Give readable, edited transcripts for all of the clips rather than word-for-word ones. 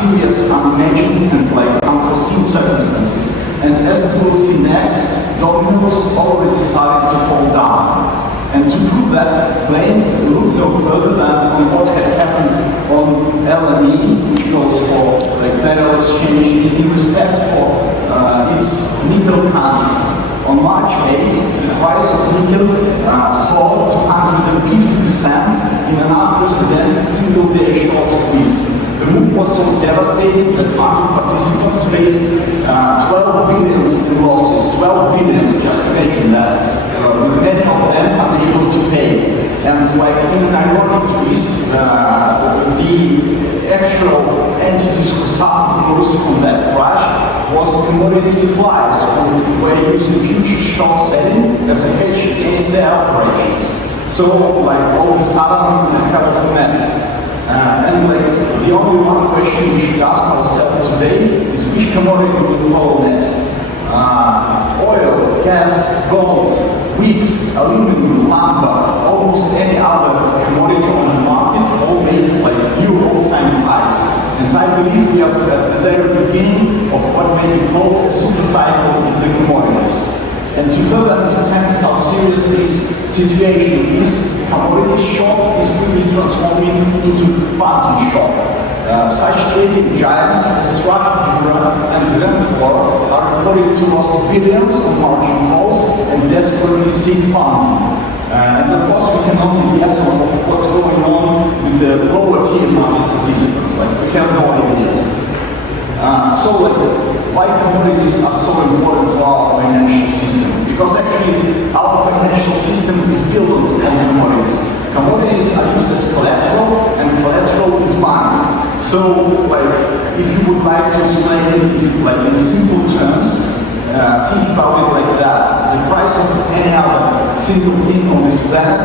serious, unimagined, and unforeseen circumstances. And as we will see next, dominoes already started to fall down. And to prove that claim, we look no further than on what had happened on LME, which goes for metal exchange in respect for its nickel contract. On March 8, the price of nickel soared to 150% in an unprecedented single-day short squeeze. The move was so devastating that market participants faced 12 billions in losses. 12 billions, just imagine that. With many of them unable to pay. And in an ironic twist, the actual entities who suffered the most from that crash was commodity suppliers who were using future short selling as a hedge against their operations. So all of a sudden, we have a mess. And the only one question we should ask ourselves today is which commodity will follow next? Oil, gas, gold, wheat, aluminum, lumber, almost any other commodity on the market all made new all-time highs. And I believe we are at the very beginning of what may be called a super cycle in the commodities. And to further understand how serious this situation is, commodity shock is quickly transforming into funding shock. Such trading giants as Fragment and Glencore are reported to lost billions on margin calls and desperately seek funding. And of course, we can only guess on what's going on with the lower tier market participants. We have no ideas. Why commodities are so important for our financial system? Because actually, our financial system is built on commodities. Commodities are used as collateral, and collateral is money. So, if you would like to explain it in simple terms, think about it like that. The price of any other single thing on this planet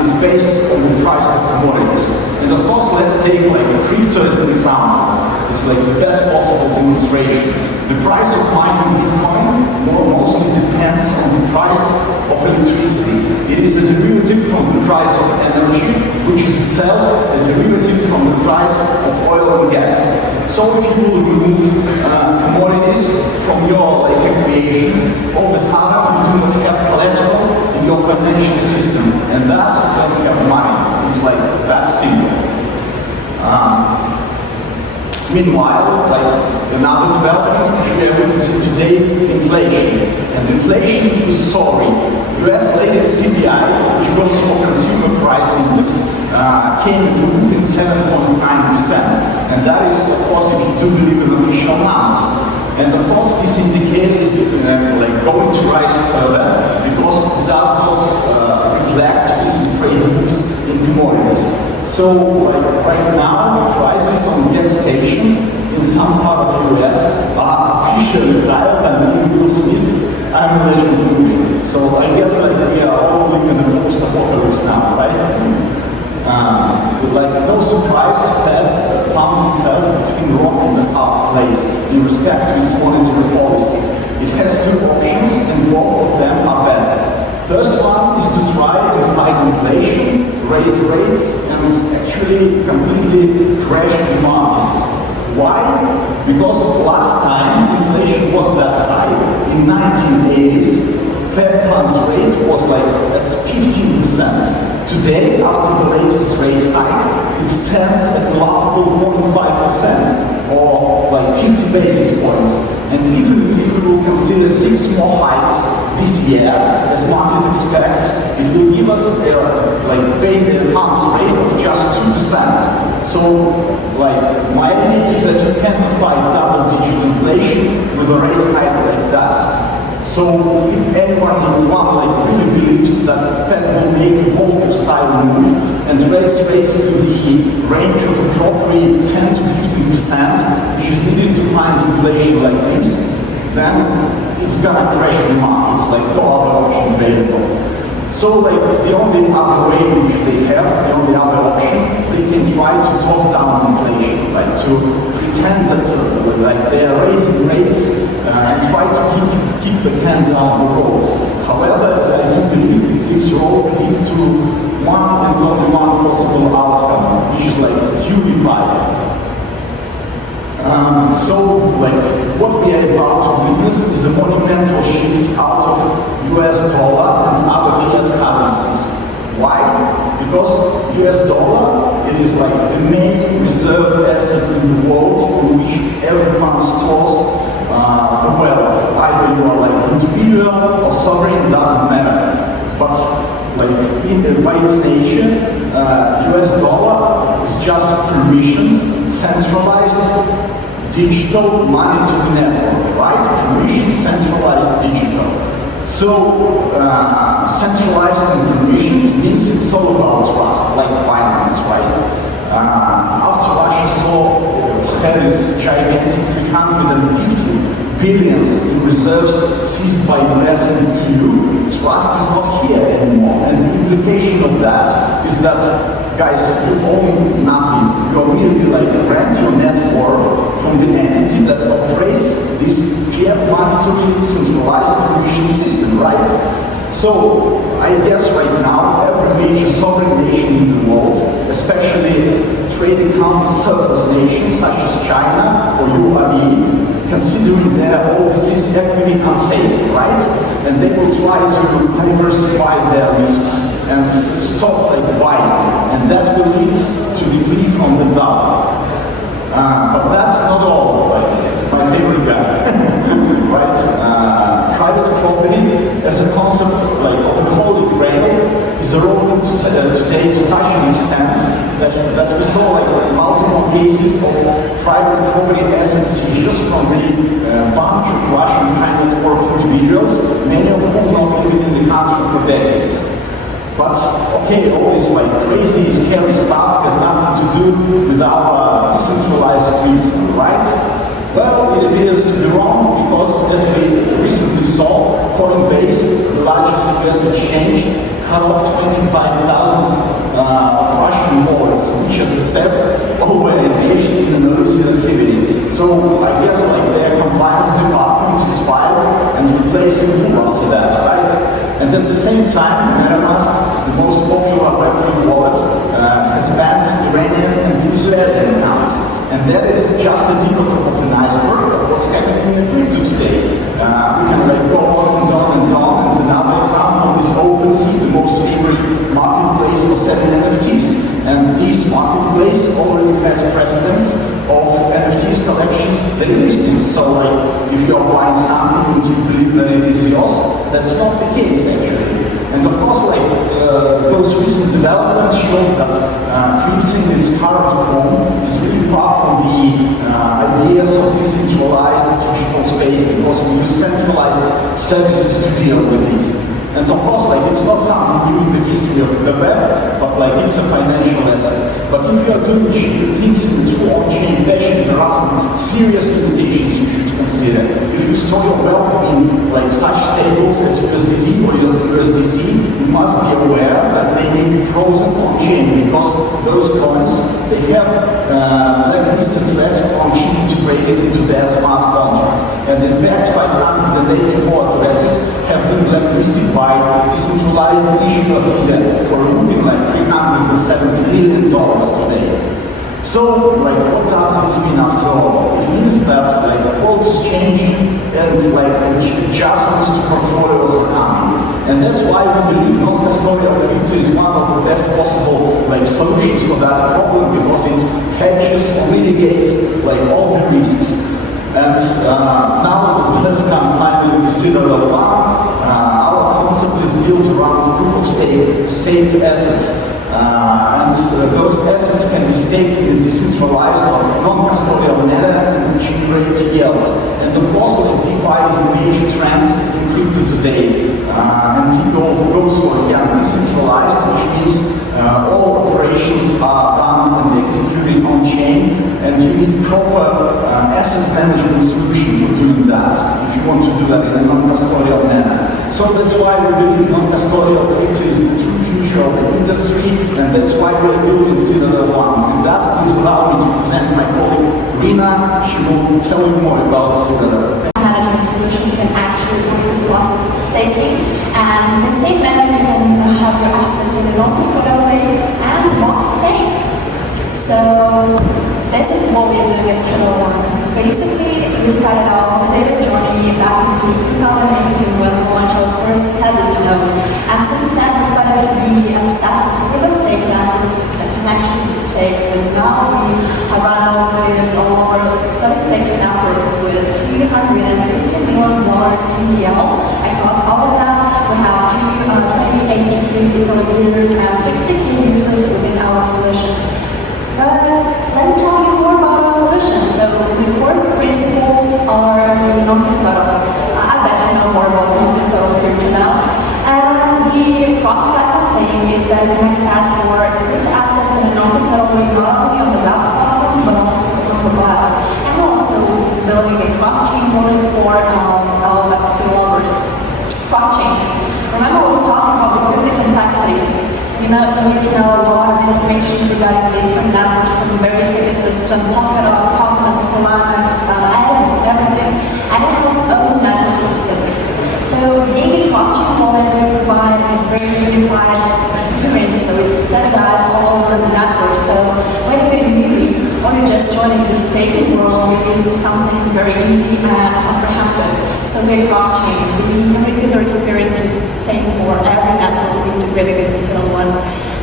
is based on the price of commodities. And of course, let's take crypto as an example. It's the best possible demonstration. The price of mining Bitcoin mostly depends on the price of electricity. It is a derivative from the price of energy, which is itself a derivative from the price of oil and gas. So if you will remove commodities from your equation, all of a sudden you do not have collateral in your financial system, and thus you don't have money. It's that simple. Meanwhile, another development which we are witnessing today, inflation. And inflation is soaring. US latest CPI, which goes for consumer price index, came to 7.9%. And that is, of course, if you do believe in official numbers. And of course, this indicator is going to rise further because it does not reflect recent price moves in commodities. So, right now, prices on gas stations in some part of the US are officially higher than Will Smith and the Legend movie. So, I guess we are all living in the post-apocalypse now, right? No surprise, Fed found itself between rock and a hard place in respect to its monetary policy. It has two options, and both of them are bad. First one is to try and fight inflation, raise rates, and actually completely crash the markets. Why? Because last time inflation was that high, in 1980s, Fed funds rate was at 15%. Today, after the latest rate hike, it stands at a laughable 0.5%, or 50 basis points. And even if we will consider 6 more hikes this year, as market expects, it will give us a base funds rate of just 2%. So, my idea is that you cannot fight double-digit inflation with a rate hike like that. So, if anyone really believes that Fed will make a Volcker-style move and raise rates to the range of appropriate 10 to 15%, which is needed to find inflation like this, then it's gonna crash the markets no other option available. So the only other way which they have, the only other option, they can try to talk down inflation, to pretend that they are raising rates and try to keep the can down the road. However, as I do believe, this road leads to one and only one possible outcome, which is QE5. So, like, what we are about to witness is a monumental shift out of US dollar and other fiat currencies. Why? Because US dollar, it is like the main reserve asset in the world in which everyone stores the wealth. Either you are like individual or sovereign, doesn't matter. But like by its nature, US dollar is just permissioned, centralized, digital monetary network, right? Permission, centralized, digital. So, centralized and permissioned means it's all about trust, like finance, right? After Russia had its gigantic 350 billions in reserves seized by US and EU, trust is not here anymore. And the implication of that is that, guys, you own nothing. You are merely like rent your net worth from the entity that operates this fiat monetary centralized permission system, right? So, I guess right now, every major sovereign nation in the world, especially trading counter-surplus nations such as China or UAE, considering their overseas equity unsafe, right? And they will try to diversify their risks and stop like buying, and that will lead to be free from the dollar. But that's not all, like my favorite guy, right? Private property as a concept like of the holy grail is eroded today to such an extent that we saw like multiple cases of private property asset seizures from the bunch of Russian high net worth individuals, many of whom not living in the country for decades. But okay, all this like crazy, scary stuff has nothing to do with our decentralized crypto, right? Well, it appears to be wrong because, as we recently saw, Coinbase, the largest US exchange, cut off 25,000 of Russian wallets, which, as it says, all were engaged in an illicit activity. So I guess like their compliance department is fired and replacing who after that, right? And at the same time, MetaMask, the most popular Web3 wallet, has banned Iranian and Venezuelan accounts. And that is just the tip of an iceberg of what's happening in crypto today. We can like go on and on and on. And another example is OpenSea, the most favorite marketplace for selling NFTs. And this marketplace already has precedence of NFTs collections delistings. So like if you are buying something and you believe that it is yours, that's not the case actually. And of course, like those recent developments show that crypto in its current form is really far from the ideas of decentralized digital space because we use centralized services to deal with it. And of course, like it's not something new in the history of the web, but like it's a financial asset. But if you are doing things in true on-chain fashion, there are some serious limitations you should consider. If you store your wealth in like such stables as USDT or USDC, you must be aware that they may be frozen on-chain because those coins, they have blacklisted risk on-chain integrated into their smart contract. And in fact, 584 addresses have been blacklisted by decentralized issuer Shtedle for looting like $370 million today. So, like, what does this mean after all? It means that like the world is changing and like adjustments to portfolios are coming. And that's why we believe non-custodial crypto is one of the best possible like solutions for that problem because it hedges or mitigates like all the risks. And now let's come finally to Citadel.one. Our concept is built around proof-of-stake assets. And those assets can be staked in a decentralized or non-custodial manner and generate yield. And of course, like DeFi is a major trend in crypto today. And DeFi goes for decentralized, which means all operations are done and executed on-chain, and you need proper asset management solution for doing that, if you want to do that in a non-custodial manner. So that's why we believe non-custodial crypto is the true future of the industry, and that's why we're building Citadel.one. With that, please allow me to present my colleague Rina. She will tell you more about Citadel. Management solution can actually boost the process of staking, and in the same manner you can have your assets in a non-custodial way and not stake. So this is what we're doing at Citadel.one. Basically, we started our validated journey back into 2018 when we launched our first thesis node. And since then, we started to be obsessed with proof-of-stake networks and connection with stakes. And now we have run our validators all over Solidflex networks with $250 million TVL across all of them. We have 28 digital validators and 60K users within our solution. Let me tell you more about our solution. So the core principles are the non-custodial. I bet you know more about non-custodial crypto now. And the cross-platform thing is that you can access your crypto assets in a non-custodial way, not only on the web platform, but also on the web. And we're also building a cross-chain wallet for our web developers. Cross-chain. Remember I was talking about the crypto complexity. You need to know a lot of information regarding different networks from various ecosystems, Polkadot, Cosmos, Solana, everything. And it has own network specifics. So being a cross-chain wallet will provide a very unified experience, so it's standardized all over the network. So when you're a newbie or you're just joining the staking world, you need something very easy and comprehensive. So we're cross-chain. The user experience is the same for every network we integrated into Citadel.one.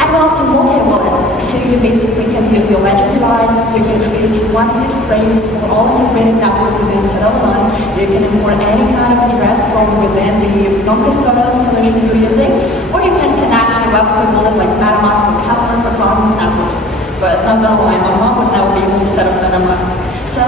And we're also multi-wallet, so you basically can use your ledger device, you can create one seed phrase for all integrated network within Citadel.one, you can import any kind of address from within the non-custodial solution you're using, or you can connect your Web3 wallet like MetaMask or Kepler for Cosmos networks. But not gonna lie, my mom would never be able to set up MetaMask. So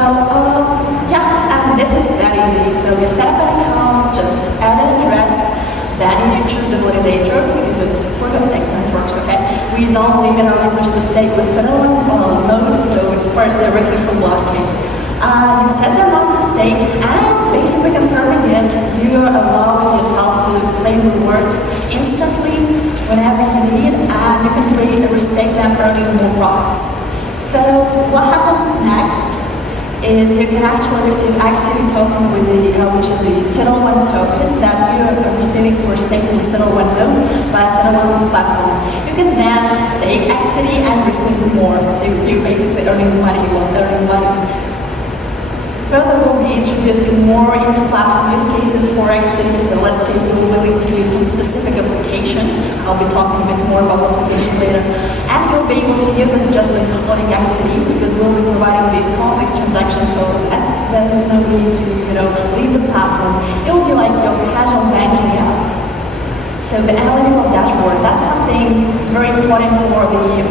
yeah, and this is that easy. So you set up an account, just add an address, then you choose the validator because it's proof-of-stake networks, okay? We don't limit our users to stake with Citadel.one nodes, so it's first directly from blockchain. You set them up to stake, and basically confirming it, you allow yourself to claim rewards instantly whenever you need, and you can restake them, earning more profits. So what happens next is you can actually receive XCD token with the, which is a Citadel.one token that you are receiving for staking Citadel.one nodes by Citadel.one platform. You can then stake XCD and receive more, so you're basically earning money while earning money. Further, we'll be introducing more inter-platform use cases for XCD, so let's say we're willing to use some specific application. I'll be talking a bit more about the application later. And you'll be able to use it just by holding XCD, because we'll be providing these complex transactions, so there's no need to leave the platform. It will be like your casual banking app. So the analytical dashboard, that's something very important for the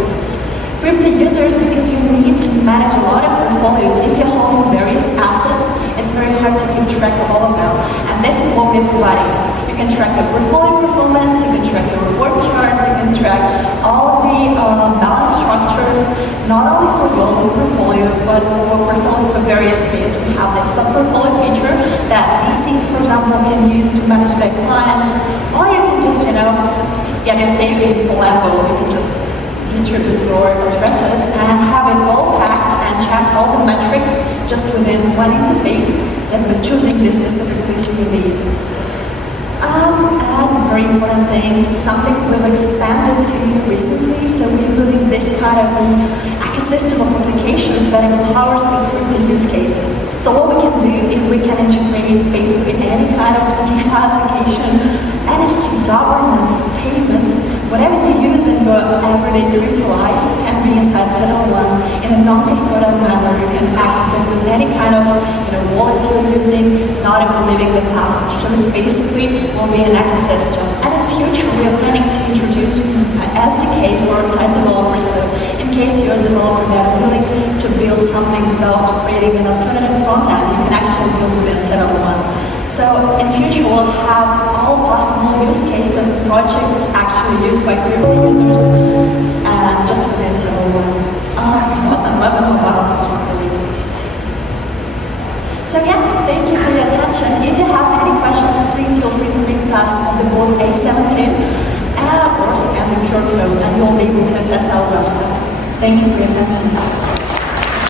crypto users, because you need to manage a lot of portfolios. If you're holding various assets, it's very hard to keep track of all of them. And this is what we're providing. You can track your portfolio performance, you can track your reward chart, you can track all of the balance structures, not only for your own portfolio, but for portfolio for various fees. We have this sub-portfolio feature that VCs, for example, can use to manage their clients, or you can just, get your savings for Lambo. You can just distribute your addresses and have it all packed and check all the metrics just within one interface that we're choosing the specific piece you need. And very important thing, it's something we've expanded to recently, so we're building this kind of ecosystem of applications that empowers the crypto use cases. So what we can do is we can integrate basically any kind of DeFi application, NFT governance, payments, whatever you use in your everyday crypto life can be inside Citadel.one in a non-custodial manner. You can access it with any kind of wallet you're using, not even leaving the platform. So it's basically will be an ecosystem. And in future, we are planning to introduce an SDK for outside developers. So in case you're a developer that are willing to build something without creating an alternative front end, you can actually build within Citadel.one. So in future, we'll have all possible use cases and projects actually used by crypto users just within Citadel.one. So yeah, thank you for your attention. If you have any questions, please feel free to ring us on the board A17 or scan the QR code and you'll be able to access our website. Thank you for your attention.